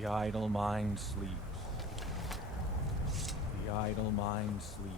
The idle mind sleeps. The idle mind sleeps.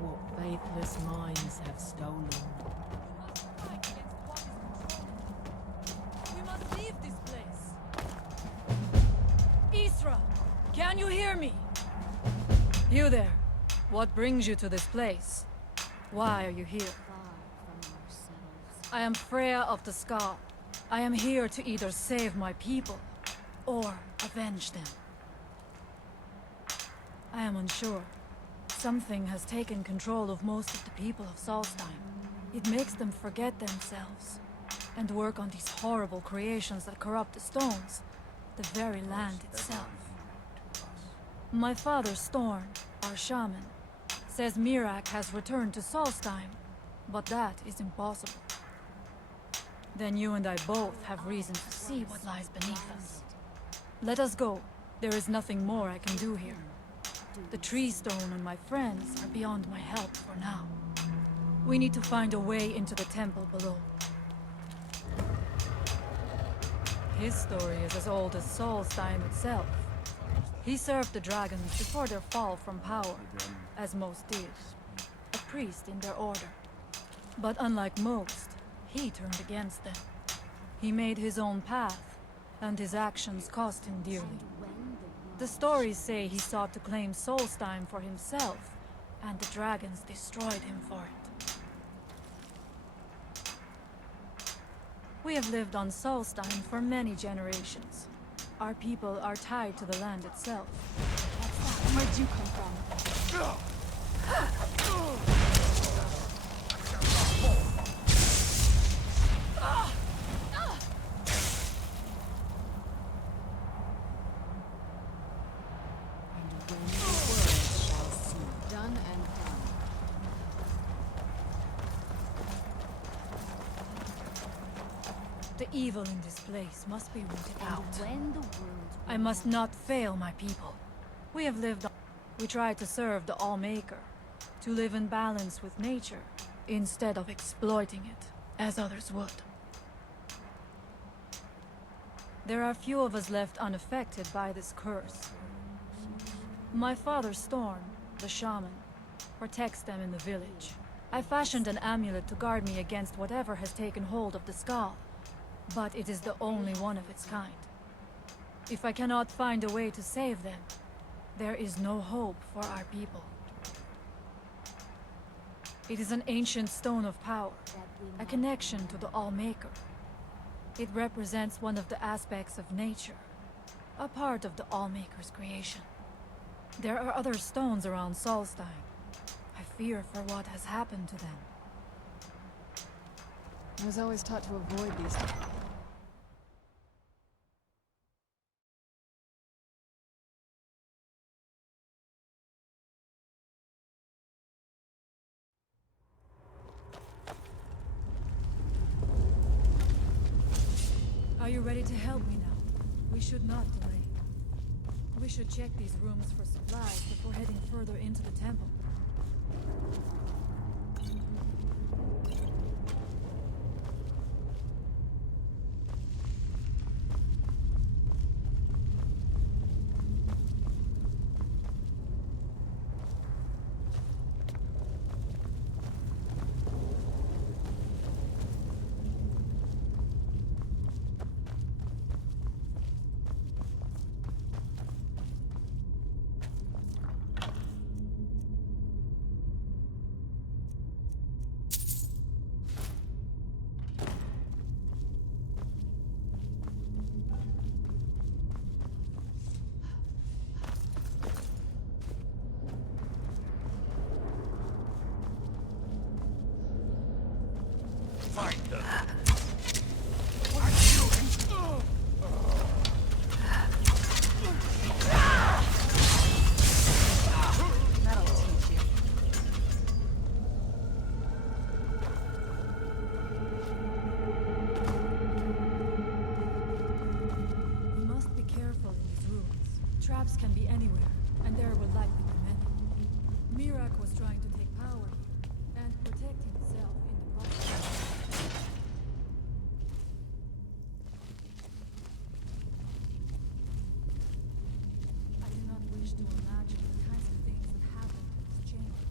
What faithless minds have stolen. We must leave this place. Isra, can you hear me? You there. What brings you to this place? Why are you here? I am Freya of the Skaal. I am here to either save my people or avenge them. I am unsure. Something has taken control of most of the people of Solstheim. It makes them forget themselves and work on these horrible creations that corrupt the stones, the very land itself. My father, Storm, our shaman, says Miraak has returned to Solstheim, but that is impossible. Then you and I both have reason to see what lies beneath us. Let us go. There is nothing more I can do here. The tree stone and my friends are beyond my help for now. We need to find a way into the temple below. His story is as old as Solstheim itself. He served the dragons before their fall from power, as most did. A priest in their order. But unlike most, he turned against them. He made his own path, and his actions cost him dearly. The stories say he sought to claim Solstheim for himself, and the dragons destroyed him for it. We have lived on Solstheim for many generations. Our people are tied to the land itself. Where'd you come from? And when the world shall see done and done. The evil in this place must be rooted out. When the world I must not fail my people. We have lived on... We try to serve the All-Maker, to live in balance with nature, instead of exploiting it, as others would. There are few of us left unaffected by this curse. My father, Storm, the shaman, protects them in the village. I fashioned an amulet to guard me against whatever has taken hold of the Skaal, but it is the only one of its kind. If I cannot find a way to save them, there is no hope for our people. It is an ancient stone of power, a connection to the All-Maker. It represents one of the aspects of nature, a part of the All-Maker's creation. There are other stones around Solstheim. I fear for what has happened to them. I was always taught to avoid these. Are you ready to help me now? We should not delay. We should check these rooms for supplies before heading further into the temple. Find them. That'll teach you. We must be careful in these rooms. Traps can be anywhere, and there will likely be many. Miraak was trying to take power here, and protect himself in the process. I do not wish to imagine the kinds of things that happen in this chamber.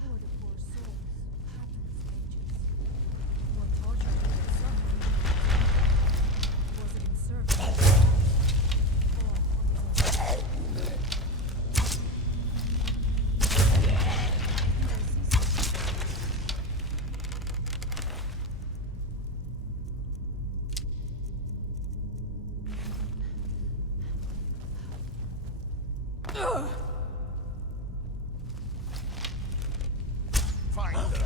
How are the poor souls trapped in these cages? What torture did they suffer? Was it in service? Or for his own? Find them.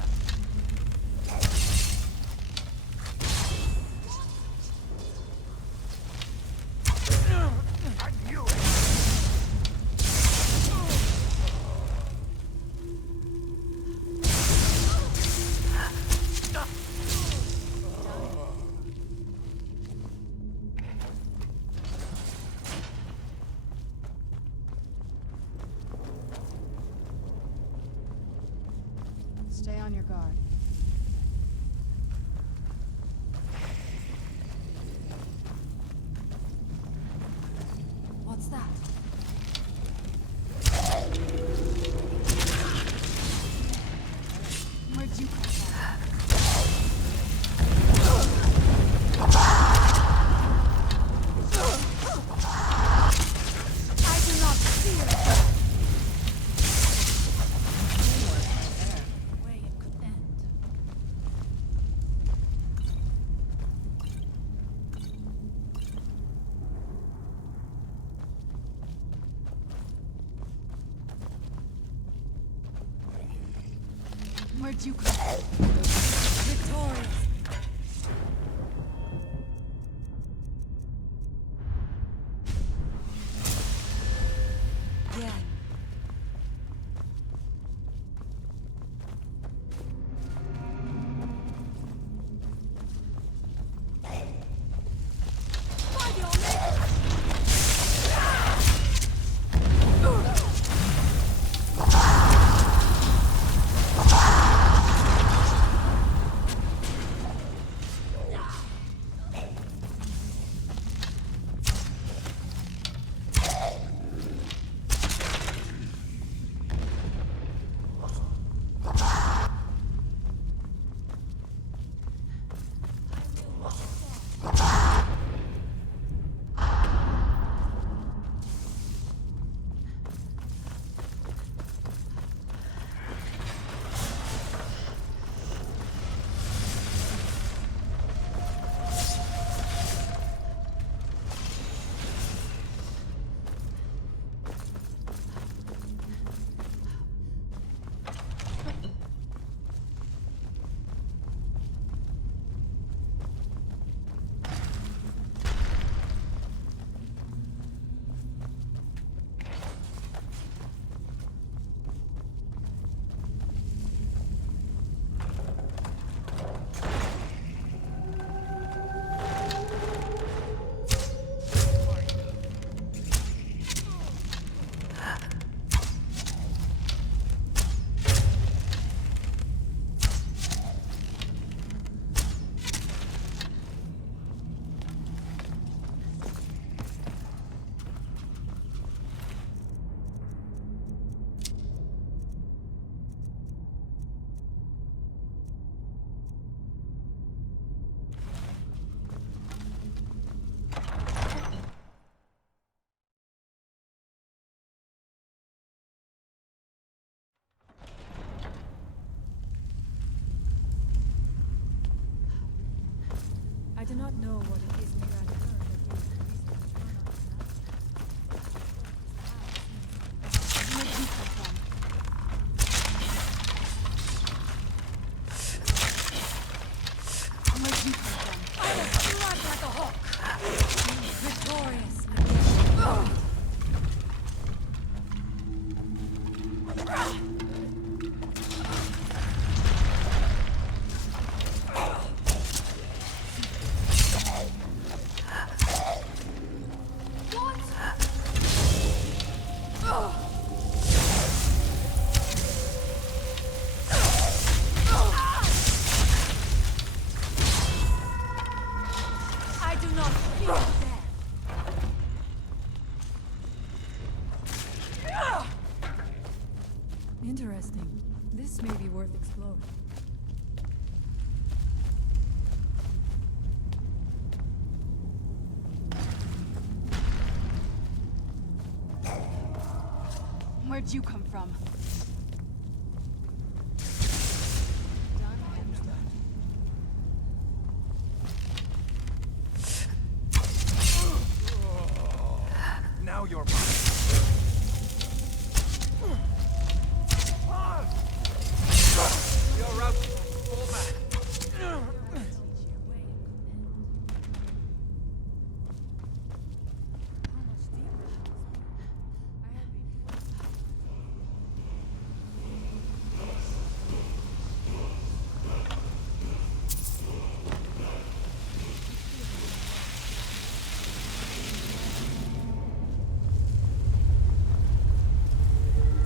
I knew it. Stay on your guard. What's that? Where'd you come from? I do not fear the way it could end. Where'd you come from? Victorious! Yeah. By the Omega! not know what it is Miraak learned that gave the reason to turn on his master. Where'd you come from? Where'd you come from? I will strike like a hawk! Victorious! I do not fear death! Interesting. This may be worth exploring. Where'd you come from? Now you're mine. You're out. Fall back.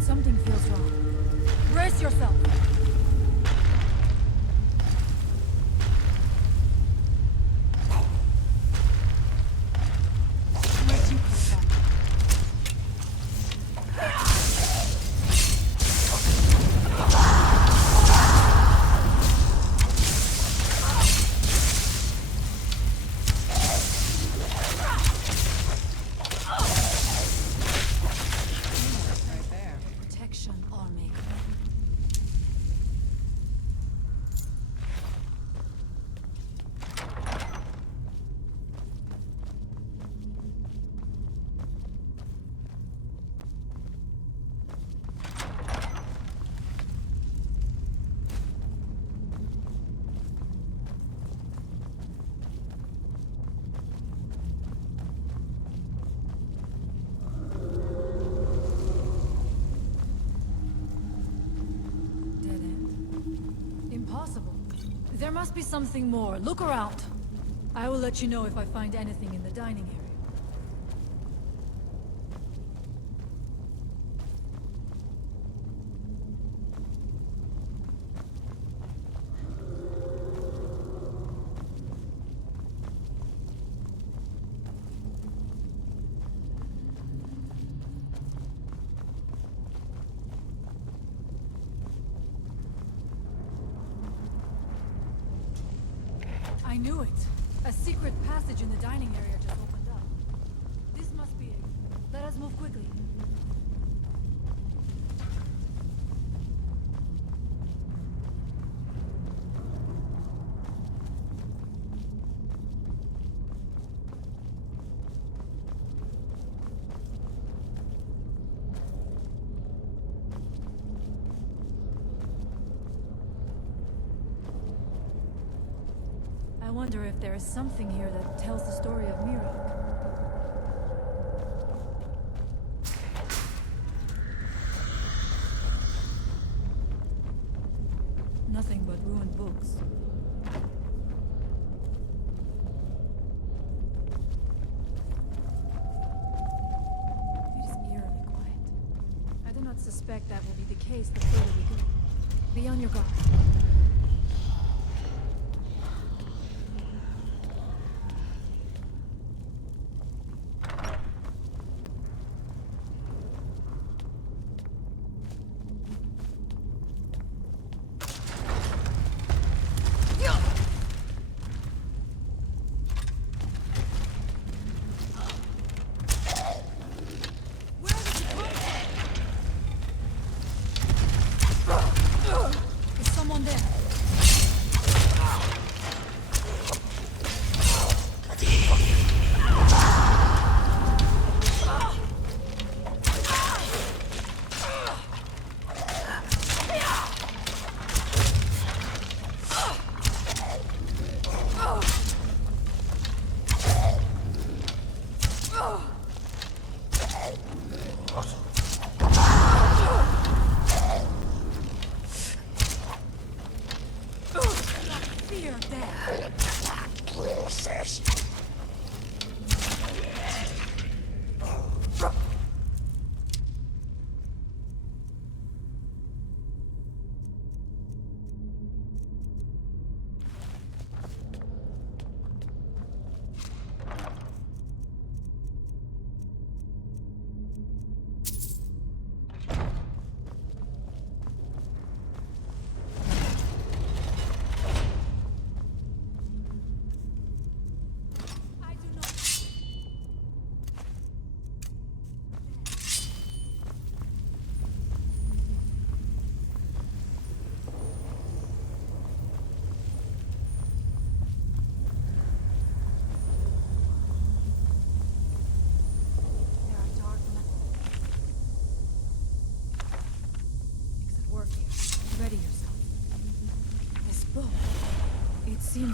Something feels wrong. Brace yourself! Where'd you come from? Protection, army. Dead end. Impossible. There must be something more. Look around. I will let you know if I find anything in the dining area. I knew it. A secret passage in the dining area just opened up. This must be it. Let us move quickly. I wonder if there is something here that tells the story of Miraak. Nothing but ruined books. It is eerily quiet. I do not suspect that will be the case the further we go. Be on your guard. Is someone there?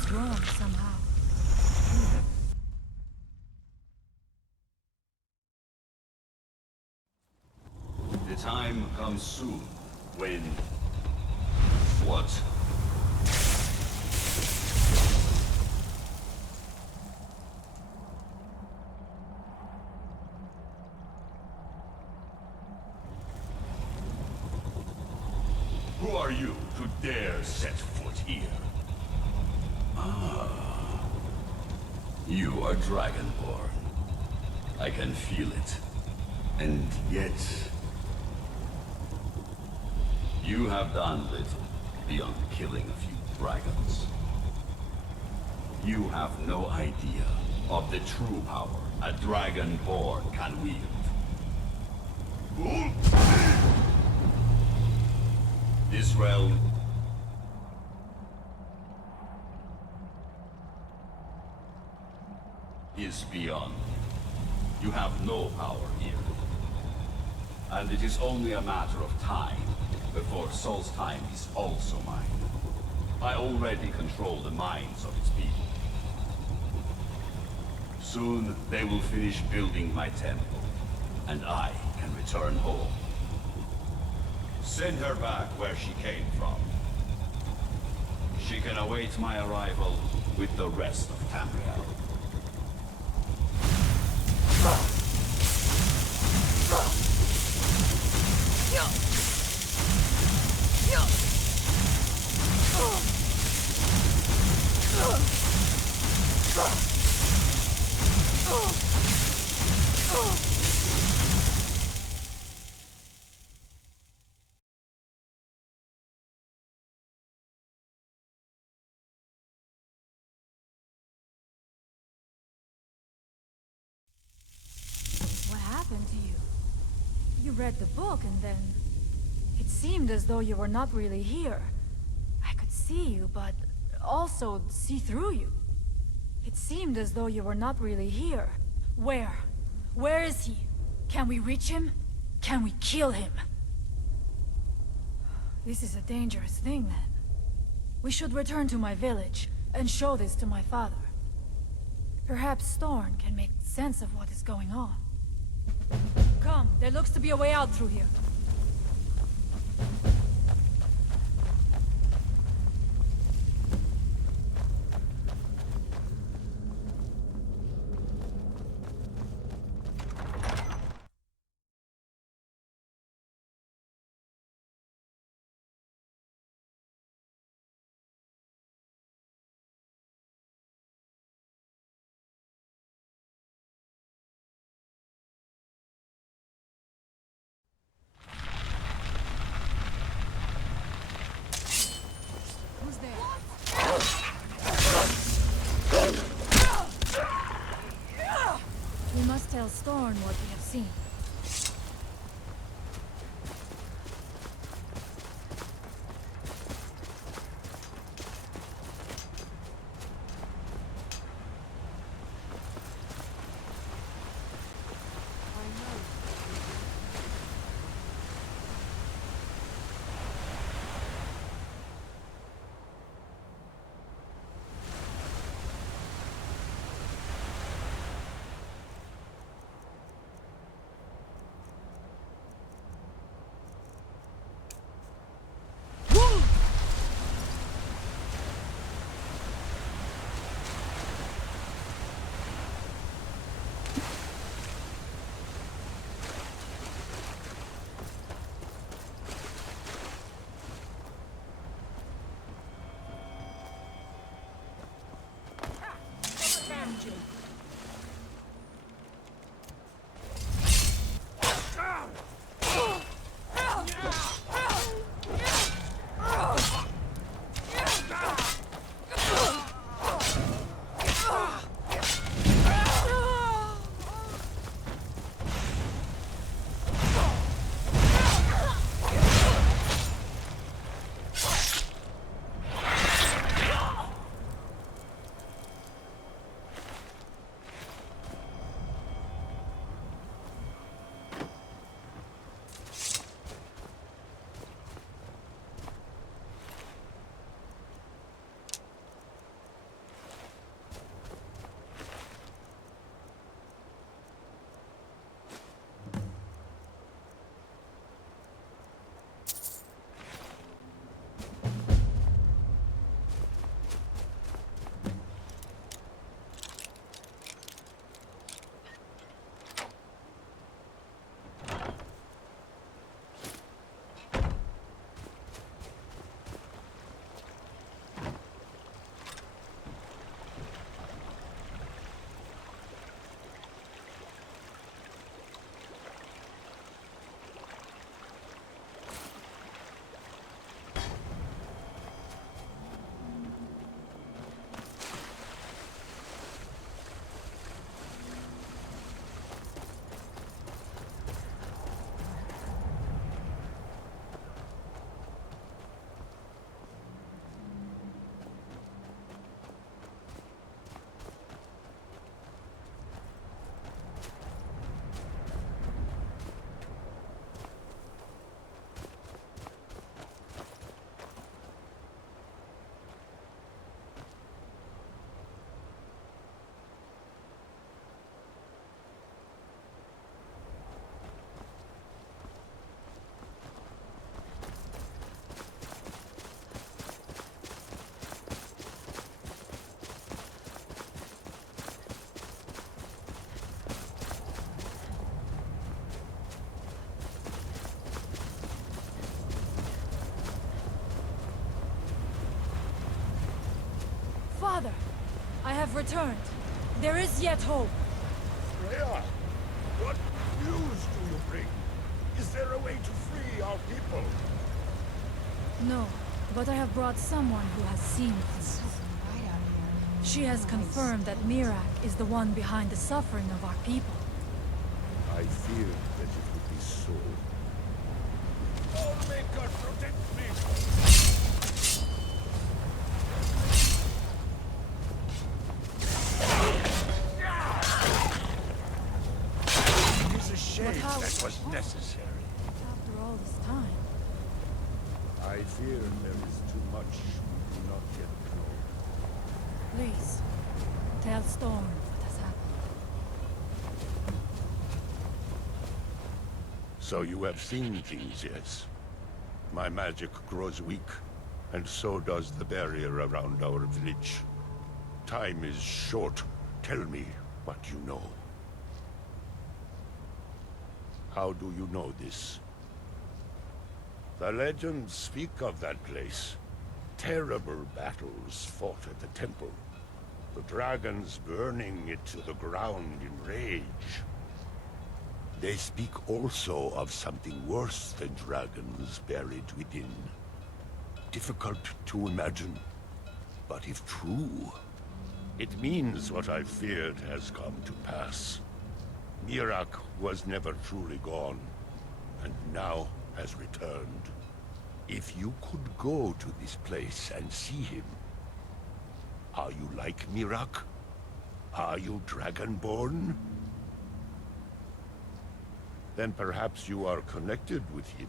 seems wrong somehow. The time comes soon when... What? Who are you to dare set foot here? Ah. You are Dragonborn. I can feel it. And yet... You have done little beyond killing a few dragons. You have no idea of the true power a Dragonborn can wield. This realm is beyond. You have no power here. And it is only a matter of time before Solstheim is also mine. I already control the minds of its people. Soon they will finish building my temple, and I can return home. Send her back where she came from. She can await my arrival with the rest of Tamriel. What happened to you? You read the book and then... It seemed as though you were not really here. I could see you, but also see through you. It seemed as though you were not really here. Where? Where is he? Can we reach him? Can we kill him? This is a dangerous thing, then. We should return to my village and show this to my father. Perhaps Storn can make sense of what is going on. Come, there looks to be a way out through here. Who's there? We must tell Storn what we have seen. I know. I have returned. There is yet hope. Freya, what news do you bring? Is there a way to free our people? No, but I have brought someone who has seen things. Right out here. She has confirmed that Miraak is the one behind the suffering of our people. I feared that it would be so. Allmaker, protect me! It is a shame how- that was necessary. After all this time. I fear there is too much we do not yet know. Please, tell Storm what has happened. So you have seen things, yes? My magic grows weak, and so does the barrier around our village. Time is short. Tell me what you know. How do you know this? The legends speak of that place. Terrible battles fought at the temple. The dragons burning it to the ground in rage. They speak also of something worse than dragons buried within. Difficult to imagine, but if true, it means what I feared has come to pass. Miraak was never truly gone, and now has returned. If you could go to this place and see him, are you like Miraak? Are you Dragonborn? Then perhaps you are connected with him.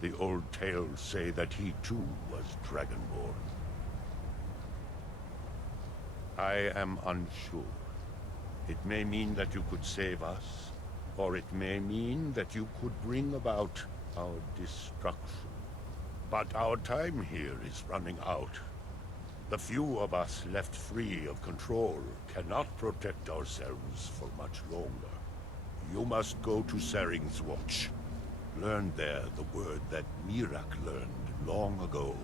The old tales say that he too was Dragonborn. I am unsure. It may mean that you could save us, or it may mean that you could bring about our destruction. But our time here is running out. The few of us left free of control cannot protect ourselves for much longer. You must go to Sering's Watch. Learn there the word that Miraak learned long ago,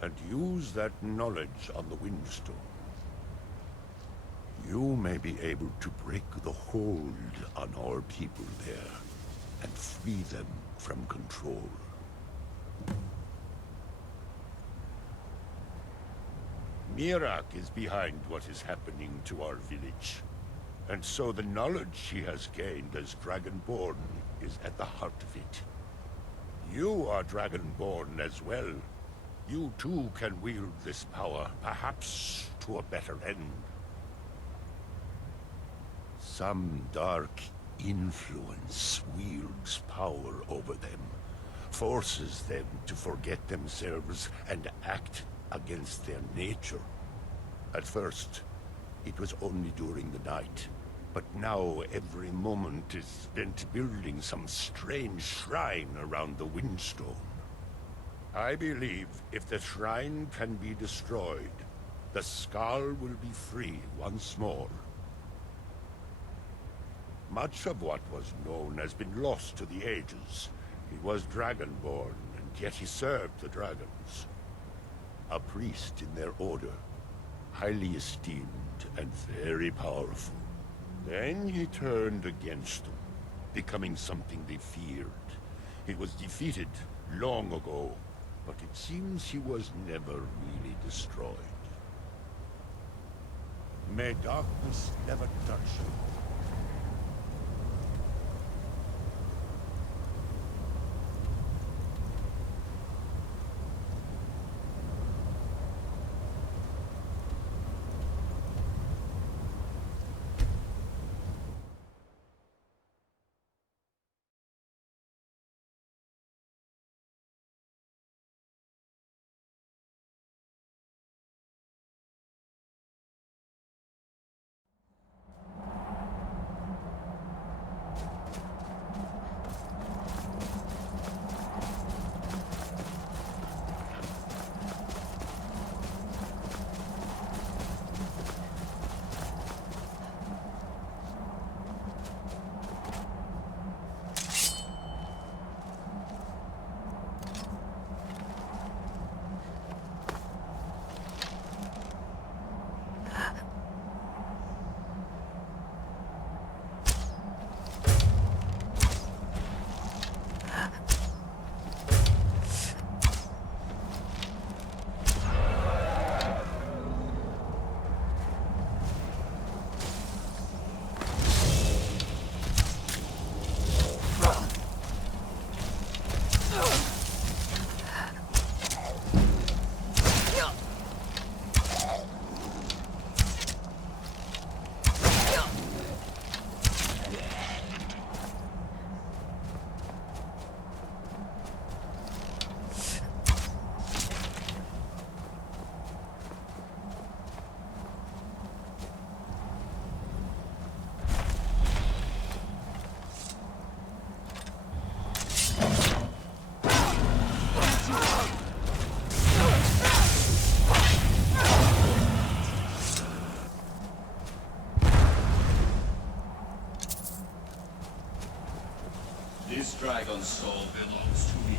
and use that knowledge on the Windstone. You may be able to break the hold on our people there, and free them from control. Miraak is behind what is happening to our village. And so the knowledge she has gained as Dragonborn is at the heart of it. You are Dragonborn as well. You too can wield this power, perhaps to a better end. Some dark influence wields power over them, forces them to forget themselves and act against their nature. At first, it was only during the night, but now every moment is spent building some strange shrine around the Windstone. I believe if the shrine can be destroyed, the Skaal will be free once more. Much of what was known has been lost to the ages. He was Dragonborn, and yet he served the dragons. A priest in their order, highly esteemed and very powerful. Then he turned against them, becoming something they feared. He was defeated long ago, but it seems he was never really destroyed. May darkness never touch him. This dragon's soul belongs to me.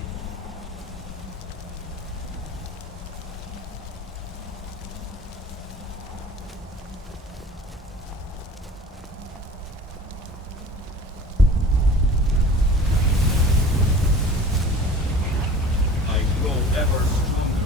I grow ever stronger.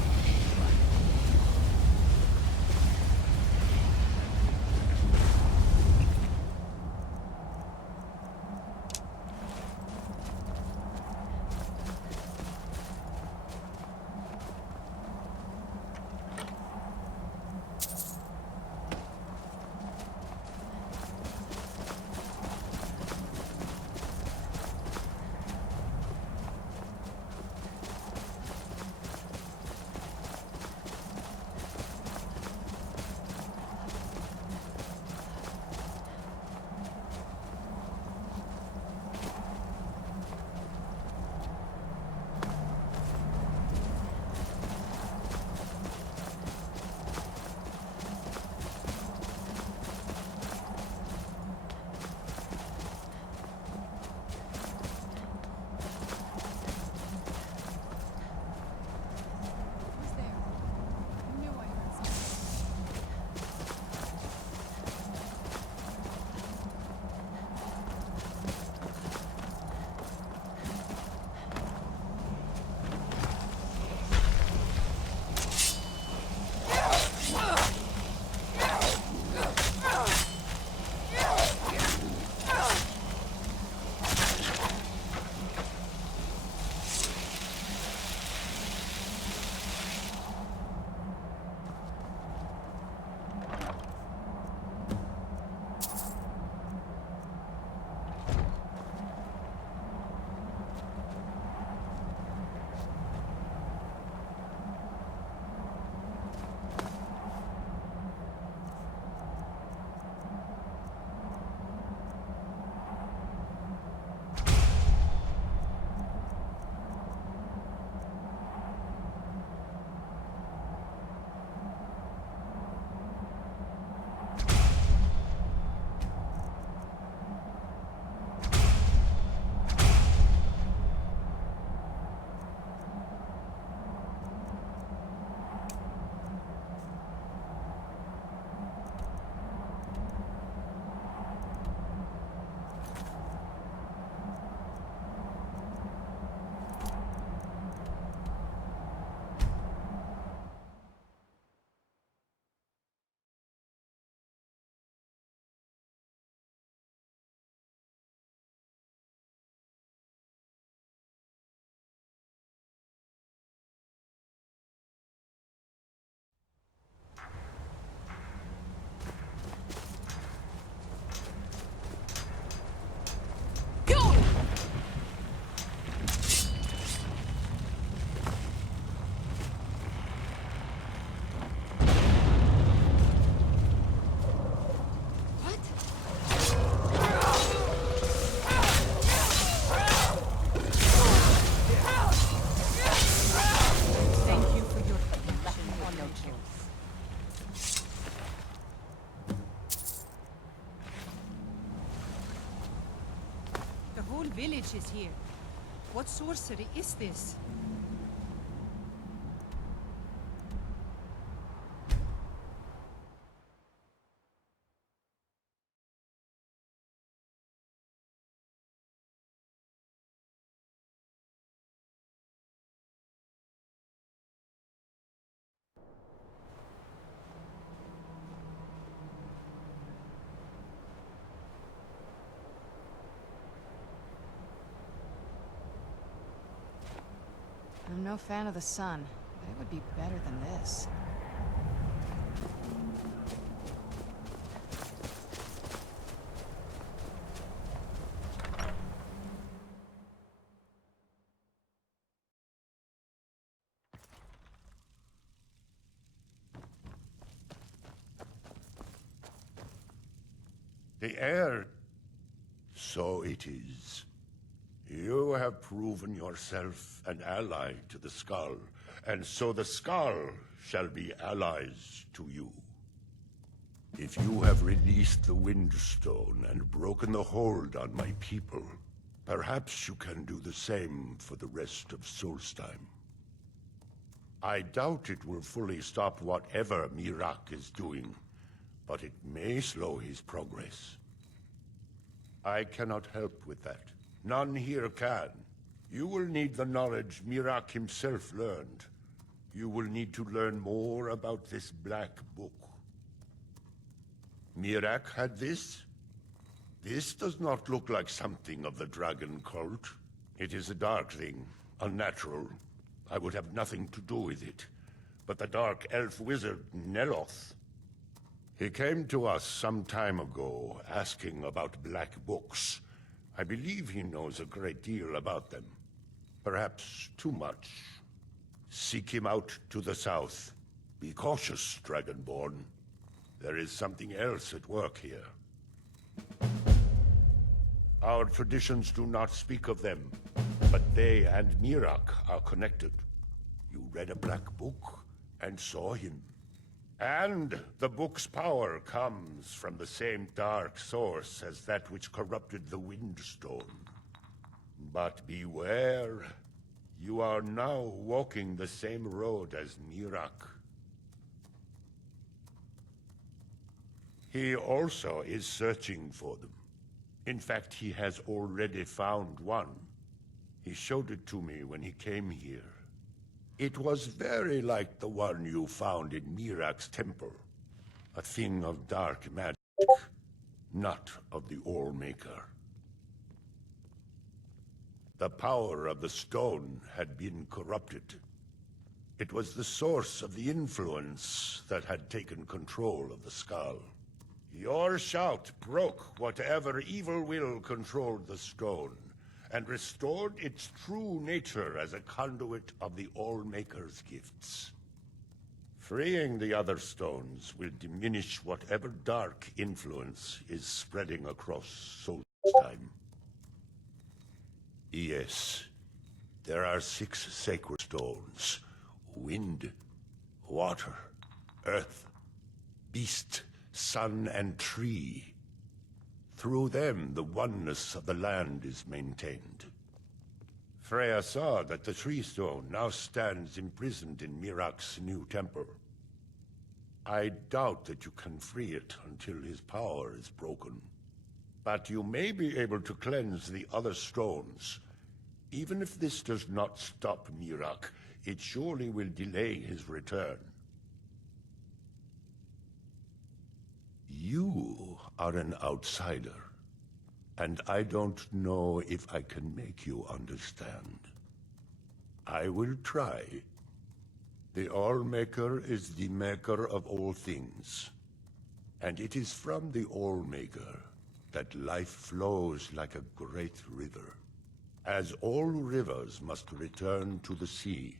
Who's there? I knew I heard something. Thank you for your compassion on your choice. The whole village is here. What sorcery is this? I'm no fan of the sun, but it would be better than this. The air... So it is. You have proven yourself an ally to the Skaal, and so the Skaal shall be allies to you. If you have released the Windstone and broken the hold on my people, Perhaps you can do the same for the rest of Solstheim. I doubt it will fully stop whatever Miraak is doing, but it may slow his progress. I cannot help with that. None here can. You will need the knowledge Miraak himself learned. You will need to learn more about this Black Book. Miraak had this? This does not look like something of the dragon cult. It is a dark thing, unnatural. I would have nothing to do with it. But the dark elf wizard, Neloth, he came to us some time ago, asking about black books. I believe he knows a great deal about them. Perhaps too much. Seek him out to the south. Be cautious, Dragonborn. There is something else at work here. Our traditions do not speak of them, but they and Miraak are connected. You read a black book and saw him. And the book's power comes from the same dark source as that which corrupted the Windstone. But beware, you are now walking the same road as Miraak. He also is searching for them. In fact, he has already found one. He showed it to me when he came here. It was very like the one you found in Miraak's temple. A thing of dark magic, not of the All-Maker. The power of the stone had been corrupted. It was the source of the influence that had taken control of the Skaal. Your shout broke whatever evil will controlled the stone, and restored its true nature as a conduit of the All-Maker's gifts. Freeing the other stones will diminish whatever dark influence is spreading across Solstheim. Yes, there are 6 sacred stones. Wind, water, earth, beast, sun, and tree. Through them, the oneness of the land is maintained. Freya saw that the tree stone now stands imprisoned in Miraak's new temple. I doubt that you can free it until his power is broken. But you may be able to cleanse the other stones. Even if this does not stop Miraak, it surely will delay his return. You are an outsider, and I don't know if I can make you understand. I will try. The All-Maker is the maker of all things, and it is from the All-Maker that life flows like a great river. As all rivers must return to the sea,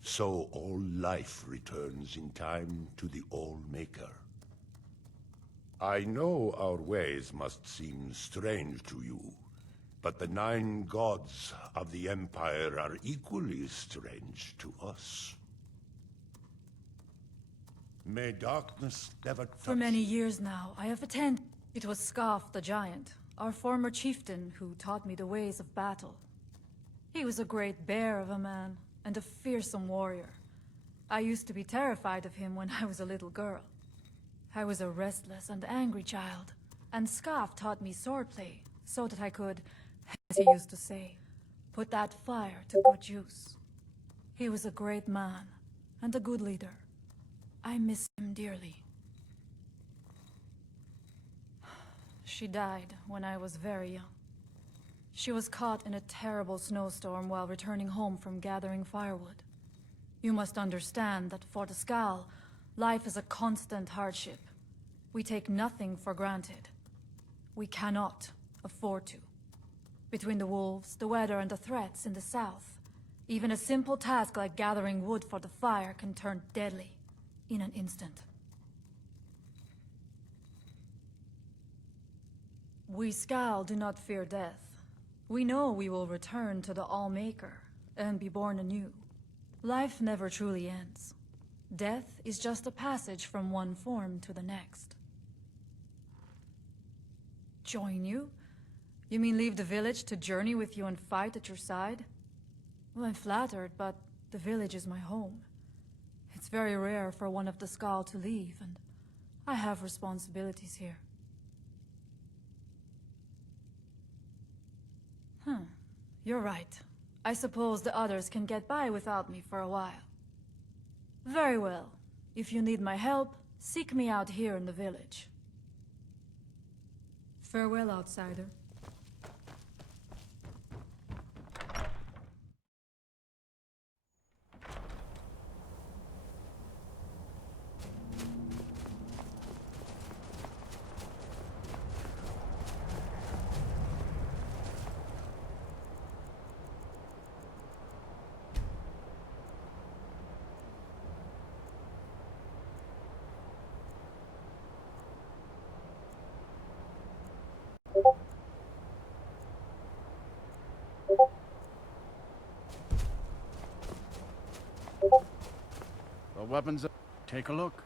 so all life returns in time to the All-Maker. I know our ways must seem strange to you, but the 9 gods of the Empire are equally strange to us. May darkness never touch... For many years now, I have attended. It was Skaal the Giant, our former chieftain, who taught me the ways of battle. He was a great bear of a man, and a fearsome warrior. I used to be terrified of him when I was a little girl. I was a restless and angry child, and Skaal taught me swordplay, so that I could, as he used to say, put that fire to good use. He was a great man, and a good leader. I miss him dearly. She died when I was very young. She was caught in a terrible snowstorm while returning home from gathering firewood. You must understand that for the Skaal, life is a constant hardship. We take nothing for granted. We cannot afford to. Between the wolves, the weather, and the threats in the south, even a simple task like gathering wood for the fire can turn deadly in an instant. We Skaal do not fear death. We know we will return to the All-Maker and be born anew. Life never truly ends. Death is just a passage from one form to the next. Join you? You mean leave the village to journey with you and fight at your side? Well, I'm flattered, but the village is my home. It's very rare for one of the Skaal to leave, and I have responsibilities here. You're right. I suppose the others can get by without me for a while. Very well. If you need my help, seek me out here in the village. Farewell, outsider. The weapons... Take a look.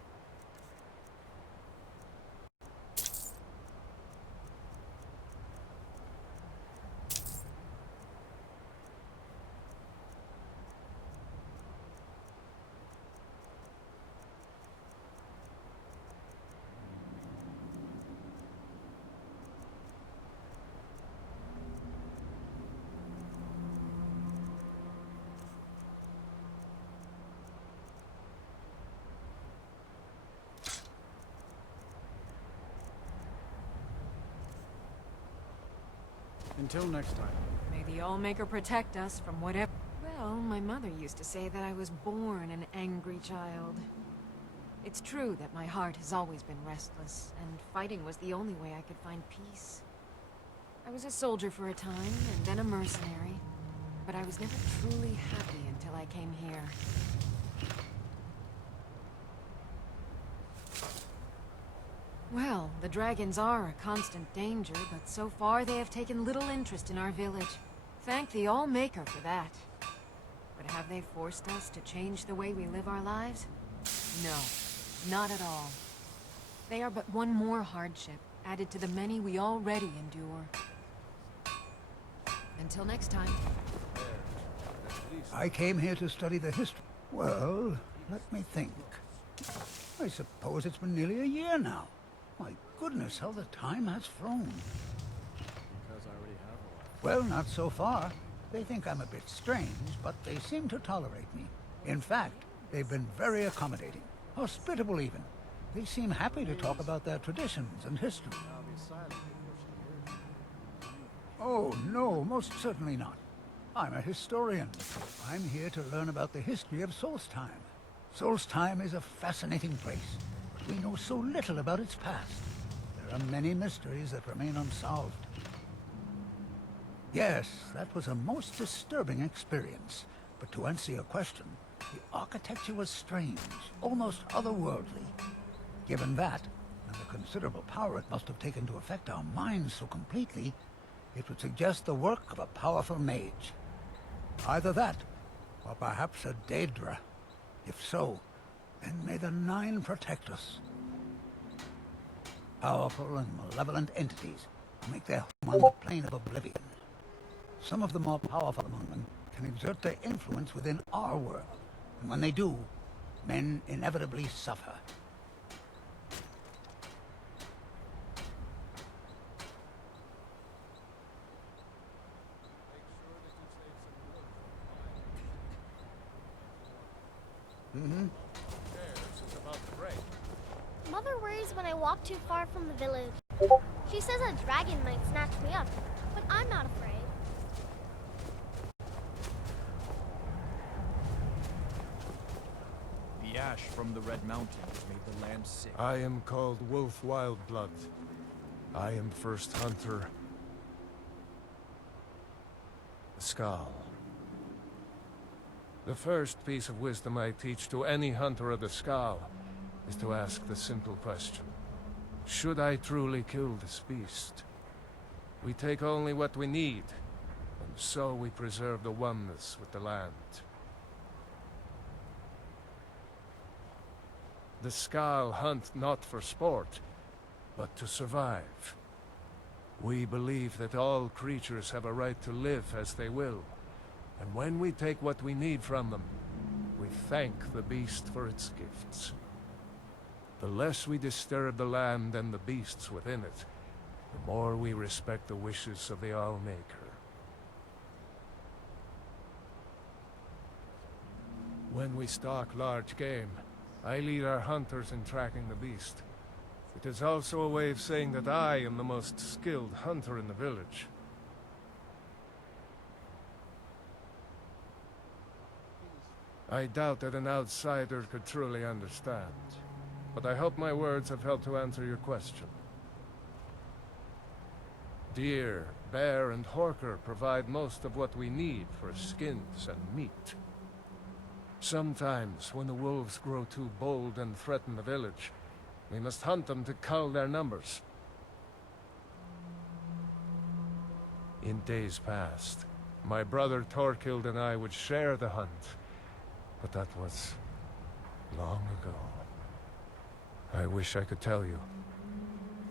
Until next time. May the Allmaker protect us from whatever... Well, my mother used to say that I was born an angry child. It's true that my heart has always been restless, and fighting was the only way I could find peace. I was a soldier for a time, and then a mercenary. But I was never truly happy until I came here. Well, the dragons are a constant danger, but so far they have taken little interest in our village. Thank the Allmaker for that. But have they forced us to change the way we live our lives? No, not at all. They are but one more hardship, added to the many we already endure. Until next time. I came here to study the history. Well, let me think. I suppose it's been nearly a year now. My goodness, how the time has flown. Because I already have a lot. Well, not so far. They think I'm a bit strange, but they seem to tolerate me. In fact, they've been very accommodating. Hospitable, even. They seem happy to talk about their traditions and history. I'll be silent before she hears. Oh, no, most certainly not. I'm a historian. I'm here to learn about the history of Solstheim. Solstheim is a fascinating place, but we know so little about its past. There are many mysteries that remain unsolved. Yes, that was a most disturbing experience. But to answer your question, the architecture was strange, almost otherworldly. Given that, and the considerable power it must have taken to affect our minds so completely, it would suggest the work of a powerful mage. Either that, or perhaps a Daedra. If so, then may the Nine protect us. Powerful and malevolent entities who make their home on the plane of oblivion. Some of the more powerful among them can exert their influence within our world, and when they do, men inevitably suffer. Mother worries when I walk too far from the village. She says a dragon might snatch me up, but I'm not afraid. The ash from the Red Mountains made the land sick. I am called Wolf Wildblood. I am first hunter. Skaal. The first piece of wisdom I teach to any hunter of the Skaal is to ask the simple question. Should I truly kill this beast? We take only what we need, and so we preserve the oneness with the land. The Skaal hunt not for sport, but to survive. We believe that all creatures have a right to live as they will, and when we take what we need from them, we thank the beast for its gifts. The less we disturb the land and the beasts within it, the more we respect the wishes of the All-Maker. When we stalk large game, I lead our hunters in tracking the beast. It is also a way of saying that I am the most skilled hunter in the village. I doubt that an outsider could truly understand, but I hope my words have helped to answer your question. Deer, bear, and horker provide most of what we need for skins and meat. Sometimes, when the wolves grow too bold and threaten the village, we must hunt them to cull their numbers. In days past, my brother Torkild and I would share the hunt, but that was long ago. I wish I could tell you.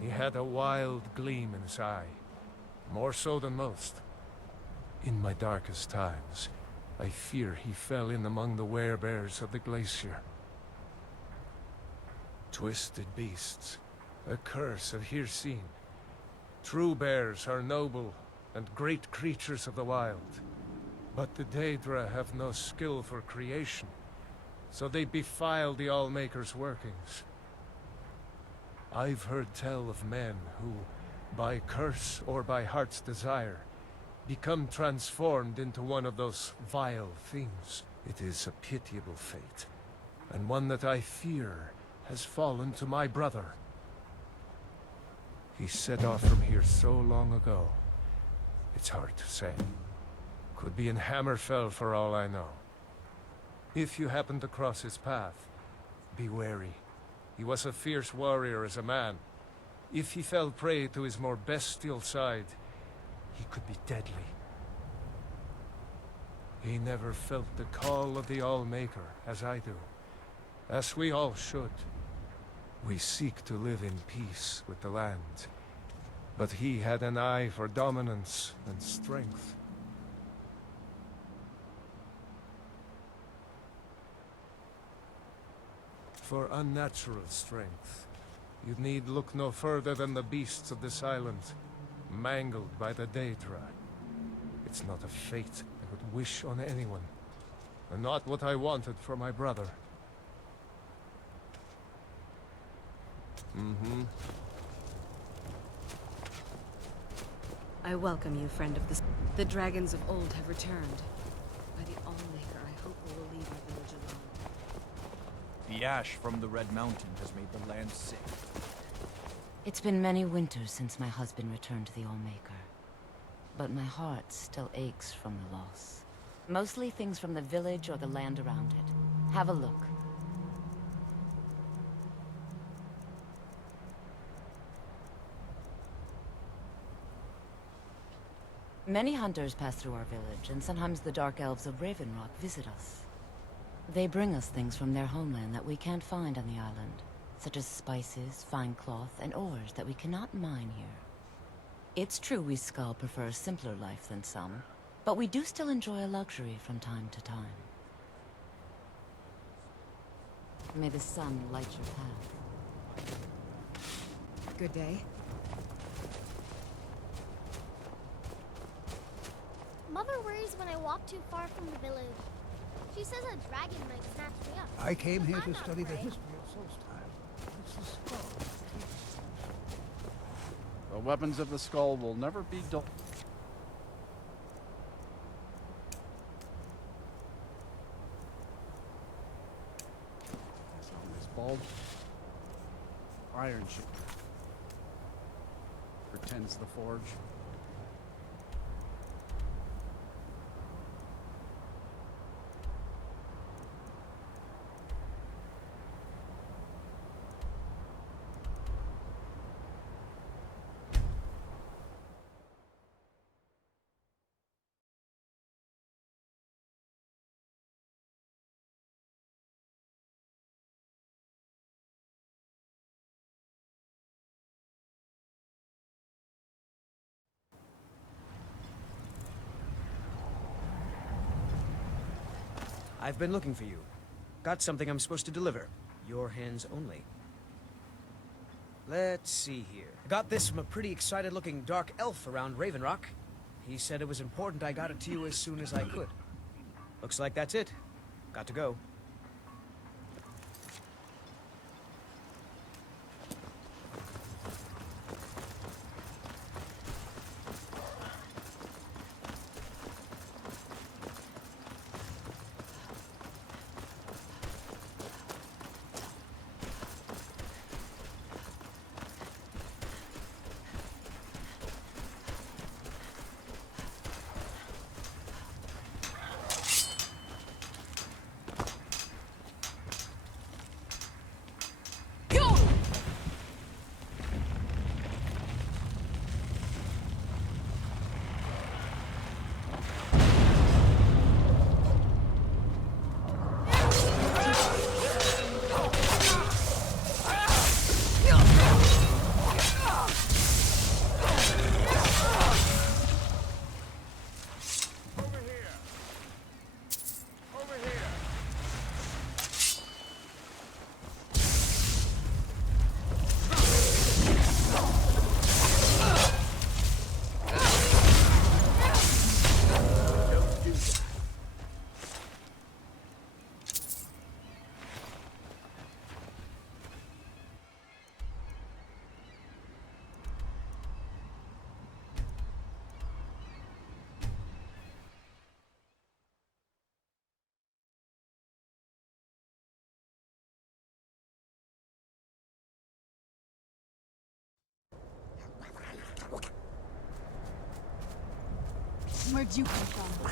He had a wild gleam in his eye, more so than most. In my darkest times, I fear he fell in among the werebears of the glacier. Twisted beasts, a curse of Hircine. True bears are noble and great creatures of the wild, but the Daedra have no skill for creation, so they defile the All-Maker's workings. I've heard tell of men who, by curse or by heart's desire, become transformed into one of those vile things. It is a pitiable fate, and one that I fear has fallen to my brother. He set off from here so long ago. It's hard to say. Could be in Hammerfell for all I know. If you happen to cross his path, be wary. He was a fierce warrior as a man. If he fell prey to his more bestial side, he could be deadly. He never felt the call of the All-Maker, as I do. As we all should. We seek to live in peace with the land. But he had an eye for dominance and strength. For unnatural strength, you'd need look no further than the beasts of this island, mangled by the Daedra. It's not a fate I would wish on anyone, and not what I wanted for my brother. I welcome you, friend of the dragons of old have returned. By the All-Maker, I hope we will leave our village alone. The ash from the Red Mountain has made the land sick. It's been many winters since my husband returned to the All-Maker. But my heart still aches from the loss. Mostly things from the village or the land around it. Have a look. Many hunters pass through our village, and sometimes the Dark Elves of Ravenrock visit us. They bring us things from their homeland that we can't find on the island, such as spices, fine cloth, and ores that we cannot mine here. It's true we Skaal prefer a simpler life than some, but we do still enjoy a luxury from time to time. May the sun light your path. Good day. Mother worries when I walk too far from the village. She says a dragon might snatch me up. I came here I'm to not study the afraid. history of Solstheim. It's the Skaal. The weapons of the Skaal will never be dull. This bald iron ship pretends the forge. I've been looking for you. Got something I'm supposed to deliver. Your hands only. Let's see here. I got this from a pretty excited-looking dark elf around Raven Rock. He said it was important I got it to you as soon as I could. Looks like that's it. Got to go. Where'd you come from?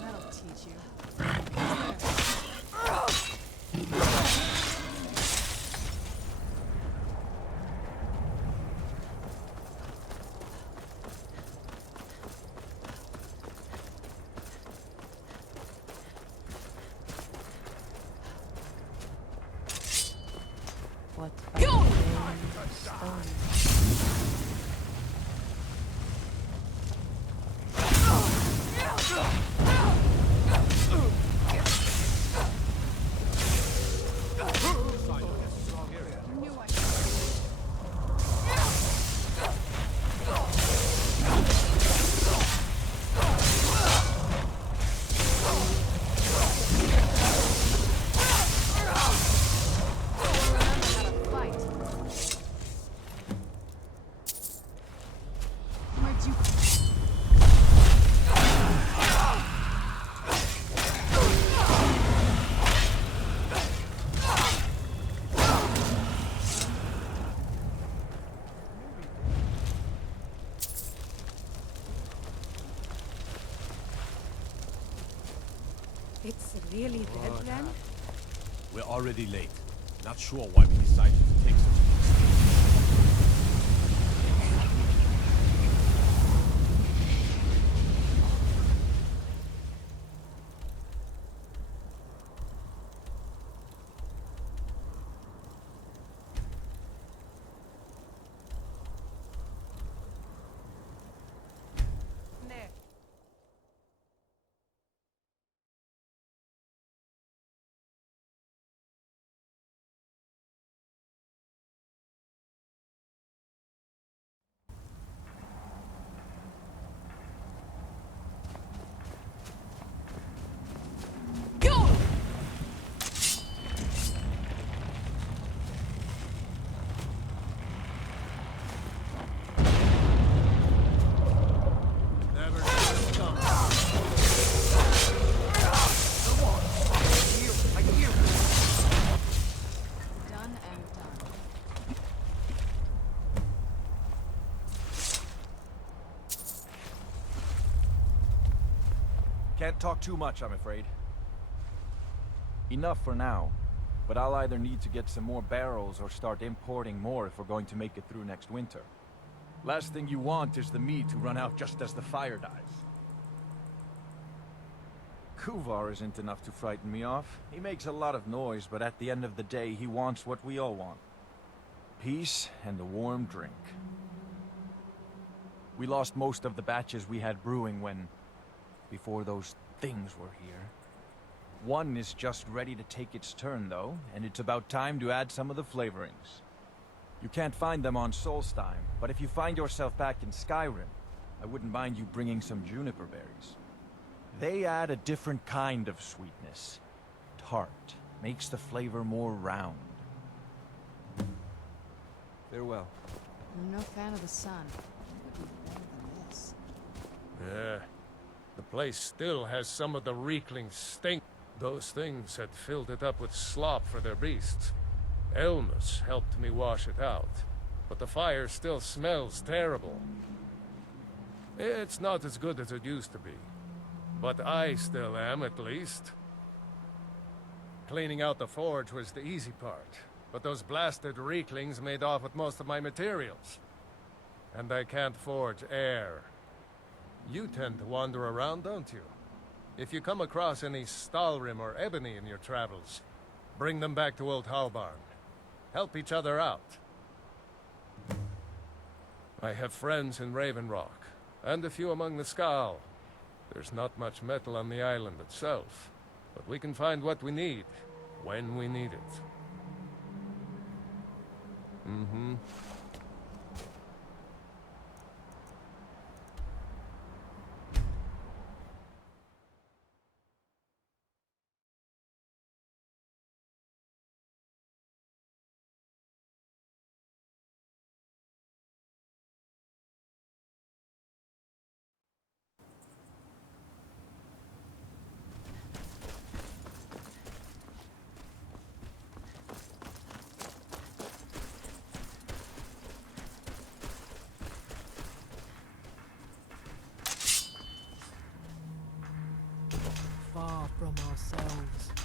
That'll teach you. What? It's really dead then? We're already late. Not sure why we decided to take such a Can't talk too much, I'm afraid. Enough for now, but I'll either need to get some more barrels or start importing more if we're going to make it through next winter. Last thing you want is the meat to run out just as the fire dies. Kuvar isn't enough to frighten me off. He makes a lot of noise, but at the end of the day, he wants what we all want. Peace and a warm drink. We lost most of the batches we had brewing before those things were here. One is just ready to take its turn, though, and it's about time to add some of the flavorings. You can't find them on Solstheim, but if you find yourself back in Skyrim, I wouldn't mind you bringing some juniper berries. They add a different kind of sweetness. Tart. Makes the flavor more round. Farewell. I'm no fan of the sun. It would be better than this. Yeah. The place still has some of the reekling stink. Those things had filled it up with slop for their beasts. Elmus helped me wash it out, but the fire still smells terrible. It's not as good as it used to be, but I still am, at least. Cleaning out the forge was the easy part, but those blasted reeklings made off with most of my materials. And I can't forge air. You tend to wander around, don't you? If you come across any Stalrim or ebony in your travels, bring them back to Old Halbarn. Help each other out. I have friends in Raven Rock, and a few among the Skaal. There's not much metal on the island itself, but we can find what we need, when we need it. Mm-hmm. Far from ourselves.